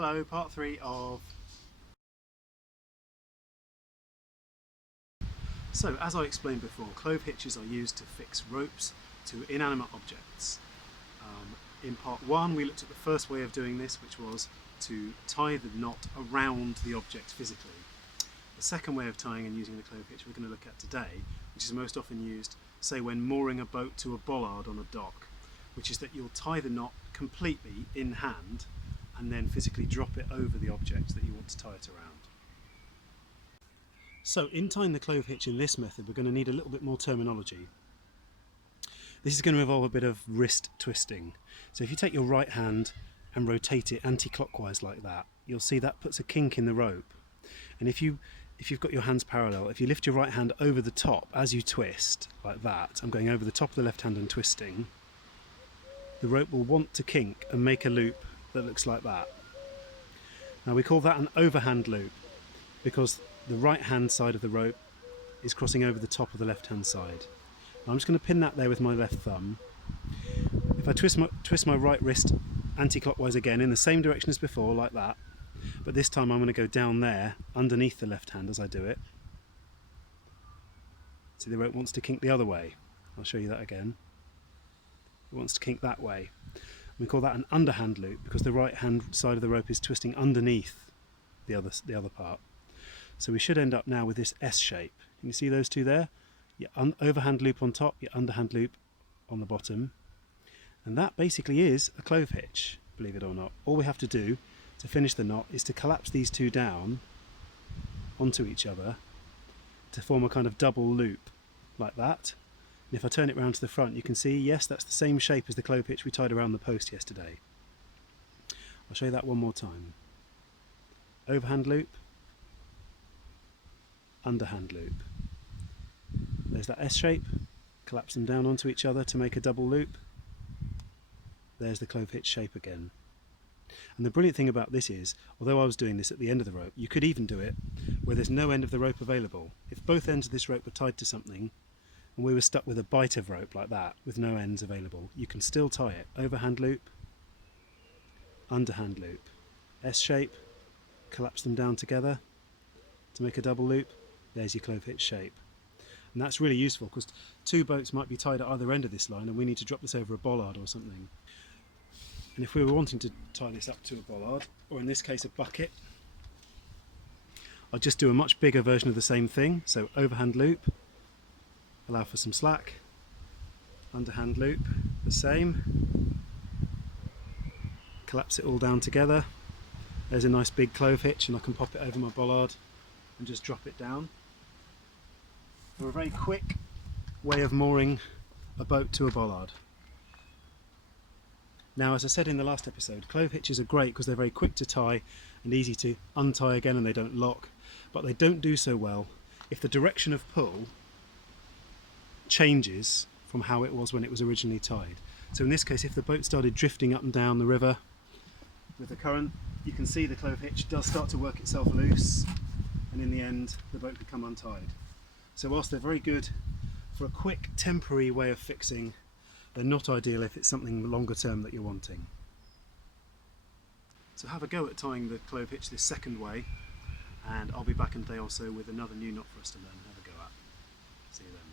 Hello, part 3 of... So, as I explained before, clove hitches are used to fix ropes to inanimate objects. In part 1 we looked at the first way of doing this, which was to tie the knot around the object physically. The second way of tying and using the clove hitch we're going to look at today, which is most often used, say, when mooring a boat to a bollard on a dock, which is that you'll tie the knot completely in hand and then physically drop it over the object that you want to tie it around. So in tying the clove hitch in this method we're going to need a little bit more terminology. This is going to involve a bit of wrist twisting. So if you take your right hand and rotate it anti-clockwise like that, you'll see that puts a kink in the rope. And if you've got your hands parallel, if you lift your right hand over the top as you twist, like that, I'm going over the top of the left hand and twisting, the rope will want to kink and make a loop that looks like that. Now we call that an overhand loop because the right hand side of the rope is crossing over the top of the left hand side. Now I'm just going to pin that there with my left thumb. If I twist my right wrist anti-clockwise again in the same direction as before, like that, but this time I'm going to go down there underneath the left hand as I do it. See, the rope wants to kink the other way. I'll show you that again. It wants to kink that way. We call that an underhand loop because the right hand side of the rope is twisting underneath the other part. So we should end up now with this S shape. Can you see those two there? Your overhand loop on top, your underhand loop on the bottom. And that basically is a clove hitch, believe it or not. All we have to do to finish the knot is to collapse these two down onto each other to form a kind of double loop like that. And if I turn it round to the front, you can see, yes, that's the same shape as the clove hitch we tied around the post yesterday. I'll show you that one more time. Overhand loop, underhand loop. There's that S shape, collapse them down onto each other to make a double loop. There's the clove hitch shape again. And the brilliant thing about this is, although I was doing this at the end of the rope, you could even do it where there's no end of the rope available. If both ends of this rope were tied to something and we were stuck with a bight of rope like that with no ends available, you can still tie it. Overhand loop, underhand loop, S shape, collapse them down together to make a double loop. There's your clove hitch shape. And that's really useful because two boats might be tied at either end of this line and we need to drop this over a bollard or something. And if we were wanting to tie this up to a bollard, or in this case a bucket, I'll just do a much bigger version of the same thing. So overhand loop, allow for some slack, underhand loop, the same, collapse it all down together. There's a nice big clove hitch and I can pop it over my bollard and just drop it down. For a very quick way of mooring a boat to a bollard. Now, as I said in the last episode, clove hitches are great because they're very quick to tie and easy to untie again and they don't lock, but they don't do so well if the direction of pull changes from how it was when it was originally tied. So in this case, if the boat started drifting up and down the river with the current, you can see the clove hitch does start to work itself loose, and in the end the boat could come untied. So whilst they're very good for a quick temporary way of fixing, they're not ideal if it's something longer term that you're wanting. So have a go at tying the clove hitch this second way, and I'll be back in a day or so with another new knot for us to learn and have a go at. See you then.